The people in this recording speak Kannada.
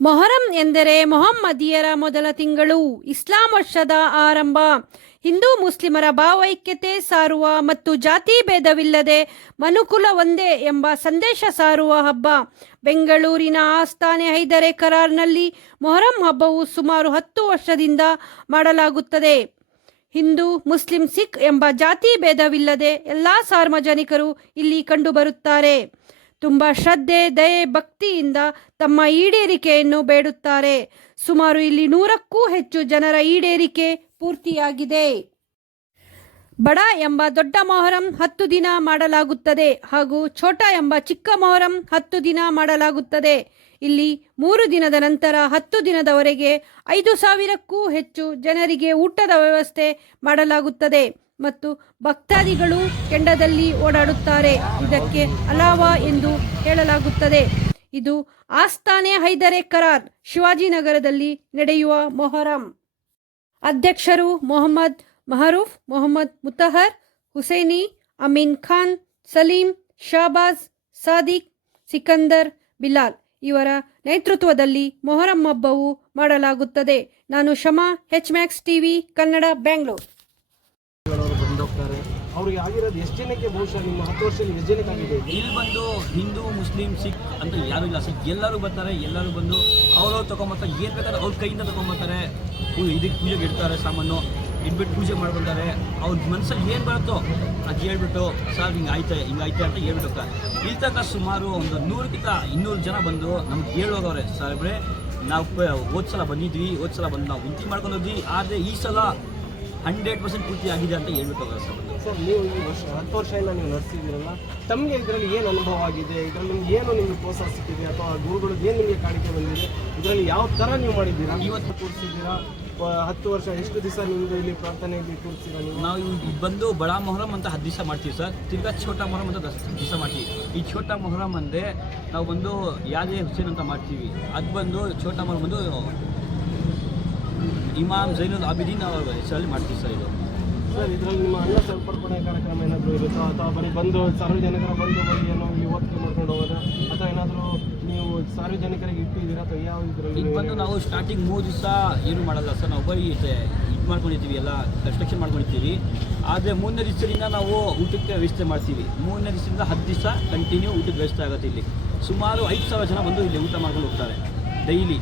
ಮೊಹರಂ ಎಂದರೆ ಮೊಹಮ್ಮದಿಯರ ಮೊದಲ ತಿಂಗಳು ಇಸ್ಲಾಂ ವರ್ಷದ ಆರಂಭ. ಹಿಂದೂ ಮುಸ್ಲಿಮರ ಭಾವೈಕ್ಯತೆ ಸಾರುವ ಮತ್ತು ಜಾತಿ ಭೇದವಿಲ್ಲದೆ ಮನುಕುಲ ಒಂದೇ ಎಂಬ ಸಂದೇಶ ಸಾರುವ ಹಬ್ಬ. ಬೆಂಗಳೂರಿನ ಆಸ್ಥಾನೆ ಹೈದರೆ ಕರಾರ್ನಲ್ಲಿ ಮೊಹರಂ ಹಬ್ಬವು ಸುಮಾರು ಹತ್ತು ವರ್ಷದಿಂದ ಮಾಡಲಾಗುತ್ತದೆ. ಹಿಂದೂ, ಮುಸ್ಲಿಂ, ಸಿಖ್ ಎಂಬ ಜಾತಿ ಭೇದವಿಲ್ಲದೆ ಎಲ್ಲ ಸಾರ್ವಜನಿಕರು ಇಲ್ಲಿ ಕಂಡುಬರುತ್ತಾರೆ. ತುಂಬ ಶ್ರದ್ಧೆ, ದಯೆ, ಭಕ್ತಿಯಿಂದ ತಮ್ಮ ಈಡೇರಿಕೆಯನ್ನು ಬೇಡುತ್ತಾರೆ. ಸುಮಾರು ಇಲ್ಲಿ ನೂರಕ್ಕೂ ಹೆಚ್ಚು ಜನರ ಈಡೇರಿಕೆ ಪೂರ್ತಿಯಾಗಿದೆ. ಬಡ ಎಂಬ ದೊಡ್ಡ ಮೊಹರಂ ಹತ್ತು ದಿನ ಮಾಡಲಾಗುತ್ತದೆ ಹಾಗೂ ಛೋಟ ಎಂಬ ಚಿಕ್ಕ ಮೊಹರಂ ಹತ್ತು ದಿನ ಮಾಡಲಾಗುತ್ತದೆ. ಇಲ್ಲಿ ಮೂರು ದಿನದ ನಂತರ ಹತ್ತು ದಿನದವರೆಗೆ ಐದು ಸಾವಿರಕ್ಕೂ ಹೆಚ್ಚು ಜನರಿಗೆ ಊಟದ ವ್ಯವಸ್ಥೆ ಮಾಡಲಾಗುತ್ತದೆ. ಮತ್ತು ಭಕ್ತಾದಿಗಳು ಕೆಂಡದಲ್ಲಿ ಓಡಾಡುತ್ತಾರೆ. ಇದಕ್ಕೆ ಅಲಾವಾ ಎಂದು ಹೇಳಲಾಗುತ್ತದೆ. ಇದು ಆಸ್ಥಾನೆ ಹೈದರೆ ಕರಾರ್ ಶಿವಾಜಿನಗರದಲ್ಲಿ ನಡೆಯುವ ಮೊಹರಂ. ಅಧ್ಯಕ್ಷರು ಮೊಹಮ್ಮದ್ ಮಹರೂಫ್, ಮೊಹಮ್ಮದ್ ಮುತಹರ್, ಹುಸೇನಿ, ಅಮೀನ್ ಖಾನ್, ಸಲೀಂ, ಶಾಬಾಜ್, ಸಾದಿಕ್, ಸಿಕಂದರ್, ಬಿಲಾಲ್ ಇವರ ನೇತೃತ್ವದಲ್ಲಿ ಮೊಹರಂ ಹಬ್ಬವು ಮಾಡಲಾಗುತ್ತದೆ. ನಾನು Shama H max TV Kannada, Bengaluru. ಅವ್ರಿಗೆ ಆಗಿರೋದು ಎಷ್ಟು ಜನಕ್ಕೆ ಬಹುಶಃ ನಿಮ್ಮ ಹತ್ತು ವರ್ಷದಲ್ಲಿ ಎಷ್ಟು ಜನಕ್ಕೆ ಆಗಿದೆ? ಇಲ್ಲಿ ಬಂದು ಹಿಂದೂ, ಮುಸ್ಲಿಂ, ಸಿಖ್ ಅಂತ ಯಾರು ಇಲ್ಲ. ಸರ್ ಎಲ್ಲರೂ ಬರ್ತಾರೆ, ಎಲ್ಲರೂ ಬಂದು ಅವ್ರವ್ರು ತಗೊಂಬರ್ತಾರೆ, ಏನು ಬೇಕಾದ್ರೆ ಅವ್ರ ಕೈಯಿಂದ ತಗೊಂಬರ್ತಾರೆ. ಇದಕ್ಕೆ ಪೂಜೆಗೆ ಇಡ್ತಾರೆ ಸಾಮಾನು ಇಟ್ಬಿಟ್ಟು ಪೂಜೆ ಮಾಡ್ಕೊತಾರೆ. ಅವ್ರ ಮನಸ್ಸಲ್ಲಿ ಏನು ಬರುತ್ತೋ ಅದು ಹೇಳ್ಬಿಟ್ಟು, ಸರ್, ಹಿಂಗೆ ಆಯ್ತೆ ಹಿಂಗಾಯ್ತೆ ಅಂತ ಹೇಳ್ಬಿಟ್ಟು. ಇಲ್ಲಿ ತನಕ ಸುಮಾರು ಒಂದು ನೂರಕ್ಕಿಂತ ಇನ್ನೂರು ಜನ ಬಂದು ನಮ್ಗೆ ಹೇಳೋಗವ್ರೆ ಸಾಹೇಬ್ರೆ, ನಾವು ಹೋದ್ಸಲ ಹೋದ್ ಸಲ ಬಂದಿದ್ವಿ, ಹೋದ್ಸಲ ಬಂದು ನಾವು ಉಂಟಿ ಮಾಡ್ಕೊಂಡು ಹೋದ್ವಿ. ಆದರೆ ಈ ಸಲ ಹಂಡ್ರೆಡ್ ಪರ್ಸೆಂಟ್ ಪೂರ್ತಿ ಆಗಿದೆ ಅಂತ ಹೇಳ್ಬಿಟ್ಟು ಸರ್. ಸರ್ ನೀವು ಈ ವರ್ಷ ಹತ್ತು ವರ್ಷದಿಂದ ನೀವು ನಡೆಸಿದ್ದೀರಲ್ಲ ತಮಗೆ ಇದರಲ್ಲಿ ಏನು ಅನುಭವ ಆಗಿದೆ? ಇದರಲ್ಲಿ ನಿಮ್ಗೆ ಏನು ನಿಮಗೆ ಪ್ರೋತ್ಸಾಹ ಸಿಕ್ಕಿದೆ? ಅಥವಾ ಗುರುಗಳು ಏನು ನಿಮಗೆ ಕಾಣಿಕೆ ಬಂದಿದೆ? ಇದರಲ್ಲಿ ಯಾವ ಥರ ನೀವು ಮಾಡಿದ್ದೀರಾ? ಇವತ್ತು ಕೂರಿಸಿದ್ದೀರಾ? ಹತ್ತು ವರ್ಷ ಎಷ್ಟು ದಿವಸ ನಿಮ್ದು ಇಲ್ಲಿ ಪ್ರಾರ್ಥನೆಯಲ್ಲಿ ಕೂರಿಸಿರಾ ನೀವು? ನಾವು ಇಲ್ಲಿ ಬಂದು ಬಡ ಮೊಹರಂ ಅಂತ ಹತ್ತು ದಿವಸ ಮಾಡ್ತೀವಿ ಸರ್. ತಿರ್ಗಾ ಛೋಟ ಮೊಹರಂ ಅಂತ ದಸ್ ದಿವಸ ಮಾಡ್ತೀವಿ. ಈ ಛೋಟ ಮೊಹರಂ ಅಂದರೆ ನಾವು ಬಂದು ಯಾದೇ ಹುಸೇನ್ ಅಂತ ಮಾಡ್ತೀವಿ. ಅದು ಬಂದು ಛೋಟ ಮೊಹರಂ ಬಂದು ಇಮಾಮ್ ಜೈನುಲ್ ಆಬಿದೀನ್ ಅವರ ಹೆಸರಲ್ಲಿ ಮಾಡ್ತೀವಿ ಸರ್ ಇದು. ಸರ್ ಇದರಲ್ಲಿ ನಿಮ್ಮ ಅನ್ನ ಸಂಪರ್ಪಣೆ ಕಾರ್ಯಕ್ರಮ ಏನಾದರೂ ಇರುತ್ತಾ? ಅಥವಾ ಬರೀ ಬಂದು ಸಾರ್ವಜನಿಕರ ಬಂದು ಬಂದು ಏನೋ ಇಲ್ಲಿ ಮಾಡ್ಕೊಂಡು ಹೋಗೋದು? ಅಥವಾ ಏನಾದರೂ ನೀವು ಸಾರ್ವಜನಿಕರಿಗೆ ಇಟ್ಟಿದ್ದೀರಾ? ಅಥವಾ ಯಾವ ಇದರಲ್ಲಿ ಈಗ ಬಂದು ನಾವು ಸ್ಟಾರ್ಟಿಂಗ್ ಮೂರು ದಿವಸ ಏನು ಮಾಡಲ್ಲ ಸರ್. ನಾವು ಬರೀ ಇದು ಮಾಡ್ಕೊಂಡಿದ್ದೀವಿ ಎಲ್ಲ ಕನ್ಸ್ಟ್ರಕ್ಷನ್ ಮಾಡ್ಕೊಂಡಿರ್ತೀವಿ ಆದರೆ ಮೂರನೇ ದಿವಸದಿಂದ ನಾವು ಊಟಕ್ಕೆ ವ್ಯವಸ್ಥೆ ಮಾಡ್ತೀವಿ. ಮೂರನೇ ದಿವಸದಿಂದ ಹತ್ತು ದಿವಸ ಕಂಟಿನ್ಯೂ ಊಟಕ್ಕೆ ವ್ಯವಸ್ಥೆ ಆಗುತ್ತೆ ಇಲ್ಲಿ. ಸುಮಾರು ಐದು ಸಾವಿರ ಜನ ಬಂದು ಇಲ್ಲಿ ಊಟ ಮಾಡ್ಕೊಂಡು ಹೋಗ್ತಾರೆ ಡೈಲಿ.